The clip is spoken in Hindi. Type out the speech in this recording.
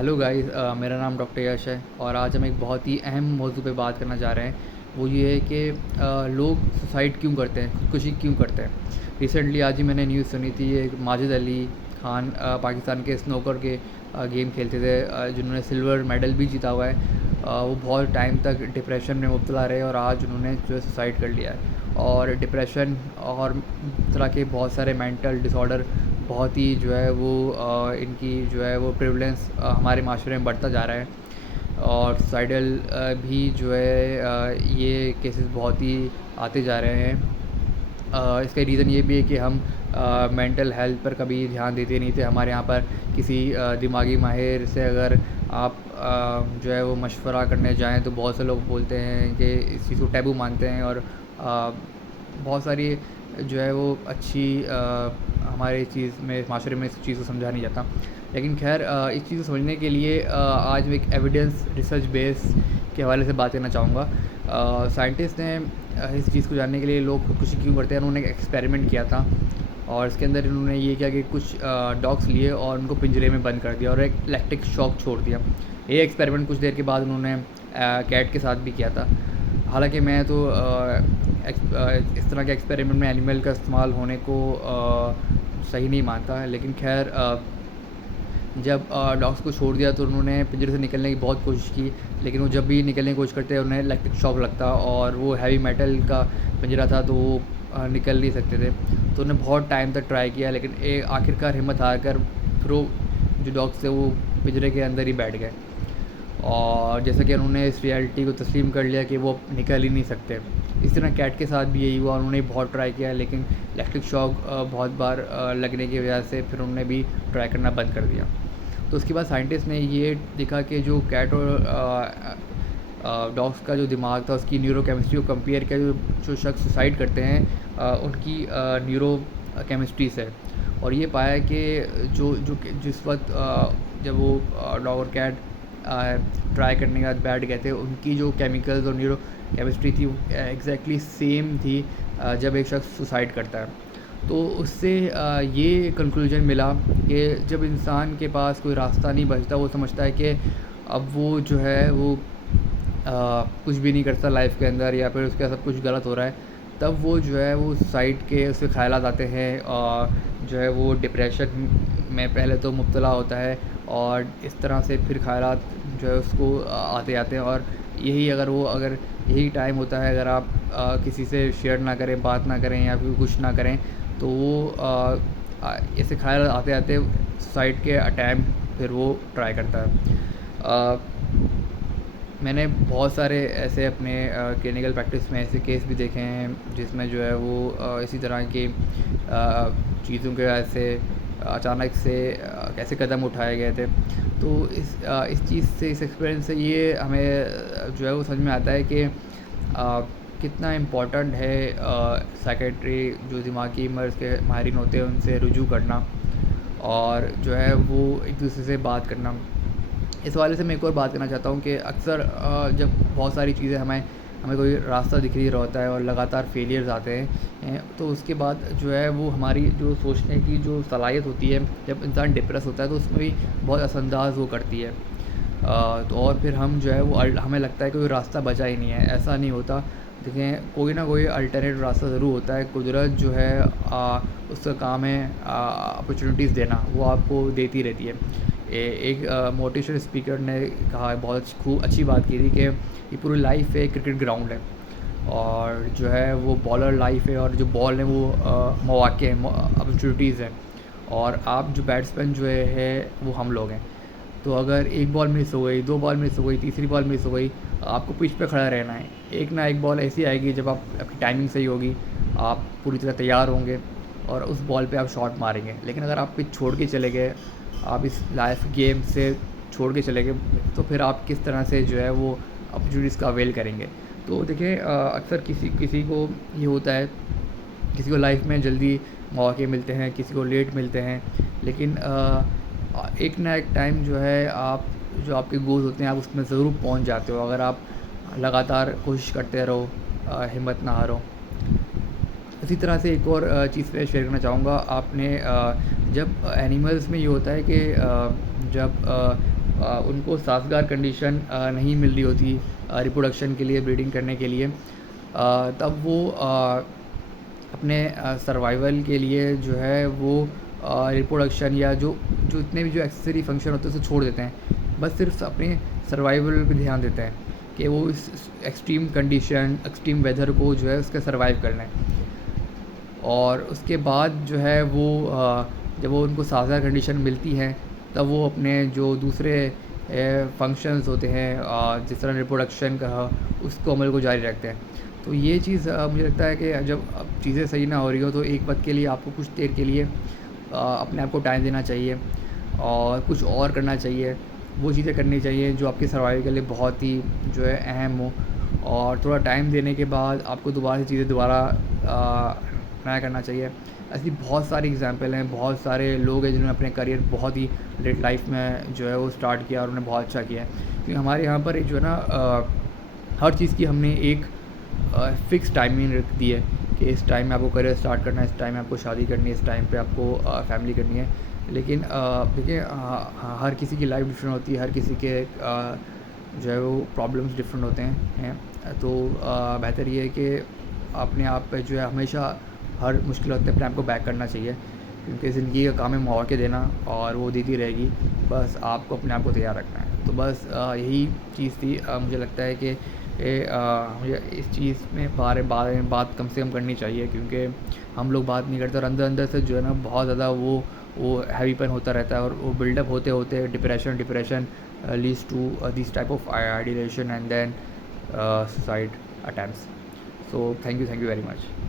हेलो गाइस, मेरा नाम डॉक्टर यश है और आज हम एक बहुत ही अहम मौजू पे बात करना चाह रहे हैं। वो ये है कि लोग सुसाइड क्यों करते हैं, खुदकुशी क्यों करते हैं। रिसेंटली आज ही मैंने न्यूज़ सुनी थी, ये माजिद अली खान पाकिस्तान के स्नोकर के गेम खेलते थे, जिन्होंने सिल्वर मेडल भी जीता हुआ है। वो बहुत टाइम तक डिप्रेशन में मुब्तला रहे और आज उन्होंने जो है सुसाइड कर लिया है। और डिप्रेशन और तरह के बहुत सारे मेंटल डिसऑर्डर बहुत ही जो है वो इनकी जो है वो प्रेवलेंस हमारे माशरे में बढ़ता जा रहा है। और सुसाइडल भी जो है ये केसेस बहुत ही आते जा रहे हैं। इसका रीज़न ये भी है कि हम मेंटल हेल्थ पर कभी ध्यान देते नहीं थे। हमारे यहाँ पर किसी दिमागी माहिर से अगर आप जो है वो मशवरा करने जाएँ तो बहुत से लोग बोलते हैं कि इस चीज़ को टैबू मानते हैं। और बहुत सारी जो है वो अच्छी हमारे चीज़ में माशरे में इस चीज़ को समझा नहीं जाता। लेकिन खैर, इस चीज़ को समझने के लिए आज मैं एक एविडेंस रिसर्च बेस के हवाले से बात करना चाहूँगा। साइंटिस्ट ने इस चीज़ को जानने के लिए लोग खुदकुशी क्यों करते हैं, उन्होंने एक एक्सपेरिमेंट किया था। और इसके अंदर इन्होंने ये किया कि कुछ डॉग्स लिए और उनको पिंजरे में बंद कर दिया और एक इलेक्ट्रिक शॉक छोड़ दिया। ये एक्सपेरिमेंट कुछ देर के बाद उन्होंने कैट के साथ भी किया था। हालांकि मैं तो इस तरह के एक्सपेरिमेंट में एनिमल का इस्तेमाल होने को सही नहीं मानता। लेकिन खैर, जब डॉग्स को छोड़ दिया तो उन्होंने पिंजरे से निकलने की बहुत कोशिश की, लेकिन वो जब भी निकलने की कोशिश करते उन्हें इलेक्ट्रिक शॉक लगता और वो हैवी मेटल का पिंजरा था तो वो निकल नहीं सकते थे। तो उन्होंने बहुत टाइम तक ट्राई किया, लेकिन आखिरकार हिम्मत हार कर फिर वो जो डॉग्स थे वो पिंजरे के अंदर ही बैठ गए। और जैसा कि उन्होंने इस रियलिटी को तस्लीम कर लिया कि वो निकल ही नहीं सकते। इस तरह कैट के साथ भी यही हुआ, उन्होंने बहुत ट्राई किया लेकिन इलेक्ट्रिक शॉक बहुत बार लगने की वजह से फिर उन्होंने भी ट्राई करना बंद कर दिया। तो उसके बाद साइंटिस्ट ने ये देखा कि जो कैट और डॉग्स का जो दिमाग था उसकी न्यूरोकेमिस्ट्री को कंपेयर किया, जो शख्स सुसाइड करते हैं उनकी न्यूरो केमिस्ट्री से। और ये पाया कि जो जो जिस वक्त जब वो डॉग और कैट ट्राई करने के बाद बैठ गए थे, उनकी जो केमिकल्स और न्यूरो केमिस्ट्री थी एग्जैक्टली सेम थी जब एक शख्स सुसाइड करता है। तो उससे ये कंक्लूजन मिला कि जब इंसान के पास कोई रास्ता नहीं बचता, वो समझता है कि अब वो जो है वो कुछ भी नहीं करता लाइफ के अंदर, या फिर उसके सब कुछ गलत हो रहा है, तब वो जो है वो सुसाइड के उसके ख़यालात आते हैं और जो है वो डिप्रेशन में पहले तो मुब्तला होता है और इस तरह से फिर ख़यालात जो है उसको आते आते हैं। और अगर यही टाइम होता है, अगर आप किसी से शेयर ना करें, बात ना करें या फिर कुछ ना करें, तो वो ऐसे ख़याल आते आते सुसाइड के अटैम्प्ट फिर वो ट्राई करता है। अ, मैंने बहुत सारे ऐसे अपने क्लिनिकल प्रैक्टिस में ऐसे केस भी देखे हैं जिसमें जो है वो इसी तरह की चीज़ों के वजह से अचानक से कैसे कदम उठाए गए थे। तो इस चीज़ से, इस एक्सपीरियंस से ये हमें जो है वो समझ में आता है कि कितना इम्पोर्टेंट है साइकेट्री, जो दिमागी मर्ज़ के माहिरीन होते हैं उनसे रुजू करना और जो है वो एक दूसरे से बात करना। इस हवाले से मैं एक और बात करना चाहता हूँ कि अक्सर जब बहुत सारी चीज़ें हमें हमें कोई रास्ता दिख रही होता है और लगातार फेलियर्स आते हैं, तो उसके बाद जो है वो हमारी जो सोचने की जो सलाहियत होती है, जब इंसान डिप्रेस होता है तो उसमें भी बहुत असरअंदाज वो करती है। तो और फिर हम जो है वो हमें लगता है कि कोई रास्ता बचा ही नहीं है। ऐसा नहीं होता। देखें, कोई ना कोई अल्टरनेट रास्ता ज़रूर होता है। कुदरत जो है उसका काम है अपॉर्चुनिटीज़ देना, वो आपको देती रहती है। एक मोटिवेशनल स्पीकर ने कहा, बहुत खूब अच्छी बात की थी कि ये पूरी लाइफ है क्रिकेट ग्राउंड है और जो है वो बॉलर लाइफ है और जो बॉल है वो मौक़े हैं, अपॉर्चुनिटीज़ हैं। और आप जो बैट्समैन जो है वो हम लोग हैं। तो अगर एक बॉल मिस हो गई, 2 बॉल मिस हो गई, तीसरी बॉल मिस हो गई, आपको पिच पे खड़ा रहना है। एक ना एक बॉल ऐसी आएगी जब आपकी टाइमिंग सही होगी, आप पूरी तरह तैयार होंगे और उस बॉल पे आप शॉट मारेंगे। लेकिन अगर आप पिच छोड़ के चले गए, आप इस लाइफ गेम से छोड़ के चले गए, तो फिर आप किस तरह से जो है वो अपॉर्चुनिटीज़ का अवेल करेंगे। तो देखिए, अक्सर किसी किसी को ये होता है, किसी को लाइफ में जल्दी मौके मिलते हैं, किसी को लेट मिलते हैं। लेकिन एक ना एक टाइम जो है आप जो आपके गोल्स होते हैं आप उसमें ज़रूर पहुंच जाते हो, अगर आप लगातार कोशिश करते रहो, हिम्मत ना हारो। इसी तरह से एक और चीज़ मैं शेयर करना चाहूँगा। आपने जब एनिमल्स में ये होता है कि जब उनको साज़गार कंडीशन नहीं मिल रही होती रिप्रोडक्शन के लिए, ब्रीडिंग करने के लिए, तब वो अपने सर्वाइवल के लिए जो है वो रिप्रोडक्शन या जो जो इतने भी जो एक्सेसरी फंक्शन होते हैं उसे छोड़ देते हैं, बस सिर्फ अपने सर्वाइवल पे ध्यान देते हैं कि वो इस एक्सट्रीम कंडीशन, एक्सट्रीम वेदर को जो है उसका सर्वाइव करना है। और उसके बाद जो है वो जब वो उनको साज़गार कंडीशन मिलती है, तब वो अपने जो दूसरे फंक्शंस होते हैं जिस तरह रिप्रोडक्शन का, उसको अमल को जारी रखते हैं। तो ये चीज़ मुझे लगता है कि जब अब चीज़ें सही ना हो रही हो तो एक वक्त के लिए आपको कुछ देर के लिए अपने आप को टाइम देना चाहिए और कुछ और करना चाहिए। वो चीज़ें करनी चाहिए जो आपके सर्वाइवल के लिए बहुत ही जो है अहम हो, और थोड़ा टाइम देने के बाद आपको दोबारा से चीज़ें दोबारा ट्राई करना चाहिए। ऐसी बहुत सारी एग्ज़ाम्पल हैं, बहुत सारे लोग हैं जिन्होंने अपने करियर बहुत ही लेट लाइफ में जो है वो स्टार्ट किया और उन्होंने बहुत अच्छा किया है। क्योंकि हमारे यहाँ पर एक जो है ना हर चीज़ की हमने एक फ़िक्स टाइमिंग रख दी है कि इस टाइम में आपको करियर स्टार्ट करना है, इस टाइम में आपको शादी करनी है, इस टाइम पे आपको फैमिली करनी है। लेकिन देखिए हर किसी की लाइफ डिफरेंट होती है, हर किसी के जो है वो प्रॉब्लम्स डिफरेंट होते हैं। तो बेहतर ये है कि अपने आप पे जो है हमेशा हर मुश्किल वक्त पे अपने आप को बैक करना चाहिए, क्योंकि ज़िंदगी का काम है मौके देना और वो देती रहेगी, बस आपको अपने आप को तैयार रखना है। तो बस यही चीज़ थी। मुझे लगता है कि मुझे इस चीज़ में बारे में बात कम से कम करनी चाहिए, क्योंकि हम लोग बात नहीं करते और अंदर से जो है ना बहुत ज़्यादा वो हैवीपन होता रहता है, और वो बिल्डअप होते होते depression leads to this type of idealisation and then suicide attempts. So thank you very much.